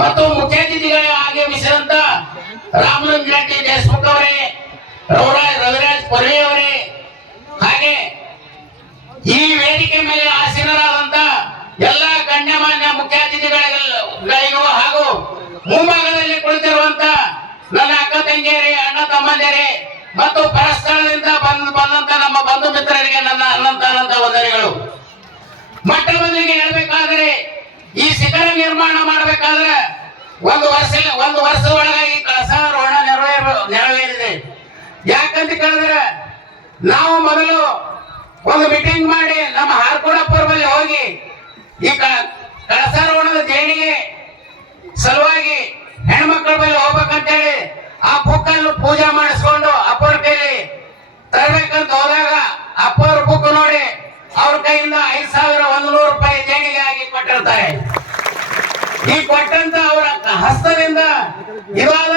ಮತ್ತು ಮುಖ್ಯ ಅತಿಥಿಗಳೇ ಆಗಮಿಸಿದಂತ ರಾಮಲಿಂಗ ರೆಡ್ಡಿ ದೇಶಮುಖ್ ಅವರೇ, ರವಿರಾಜ್ ಕೊರ್ವೆ ಅವರೇ, ಹಾಗೆ ಈ ವೇದಿಕೆ ಮೇಲೆ ಆಸೀನರಾದಂತ ಎಲ್ಲ ಗಣ್ಯಮಾನ್ಯ ಮುಖ್ಯ ಅತಿಥಿಗಳಿಗೂ ಹಾಗೂ ಮುಂಭಾಗದಲ್ಲಿ ಕುಳಿತಿರುವಂತ ನನ್ನ ಅಕ್ಕ ತಂಗಿಯರೇ, ಅಣ್ಣ ತಮ್ಮಂದಿರೇ ಮತ್ತು ಪರಸ್ಥಳದಿಂದ ಬಂದಂತ ನಮ್ಮ ಬಂಧು ಮಿತ್ರರಿಗೆ ನನ್ನ ಅನಂತ ವಂದನೆಗಳು. ಮೊಟ್ಟ ಮೊದಲಿಗೆ ಹೇಳ್ಬೇಕಾದ್ರೆ ಈ ಶಿಖರ ನಿರ್ಮಾಣ ಮಾಡಬೇಕಾದ್ರೆ ಒಂದು ವರ್ಷದ ಒಳಗಾಗಿ ಈ ಕಳಸಾರೋಹಣ ನೆರವೇರಿದೆ. ಯಾಕಂತ ಕೇಳಿದ್ರೆ ನಾವು ಮೊದಲು ಒಂದು ಮೀಟಿಂಗ್ ಮಾಡಿ ನಮ್ಮ ಹಾರ್ಕೋಡಪ್ಪರಲ್ಲಿ ಹೋಗಿ ಈ ಕಳಸಾರೋಹಣದ ದೇಣಿಗೆ ಸಲುವಾಗಿ ಹೆಣ್ಮಕ್ಳ ಮೇಲೆ ಹೋಗ್ಬೇಕಂತೇಳಿ ಆ ಬುಕ್ ಅನ್ನು ಪೂಜೆ ಮಾಡಿಸ್ಕೊಂಡು ಅಪ್ಪರ ಕೈಲಿ ತರಬೇಕಂತ ಹೋದಾಗ ಅಪ್ಪರ ಬುಕ್ ನೋಡಿ ಅವ್ರ ಕೈಯಿಂದ 5,100 ರೂಪಾಯಿ ದೇಣಿಗೆ ಆಗಿ ಕೊಟ್ಟಿರ್ತಾರೆ. ಈ ಕೊಟ್ಟಂತ ಅವರ ಹಸ್ತದಿಂದ ಇವಾದ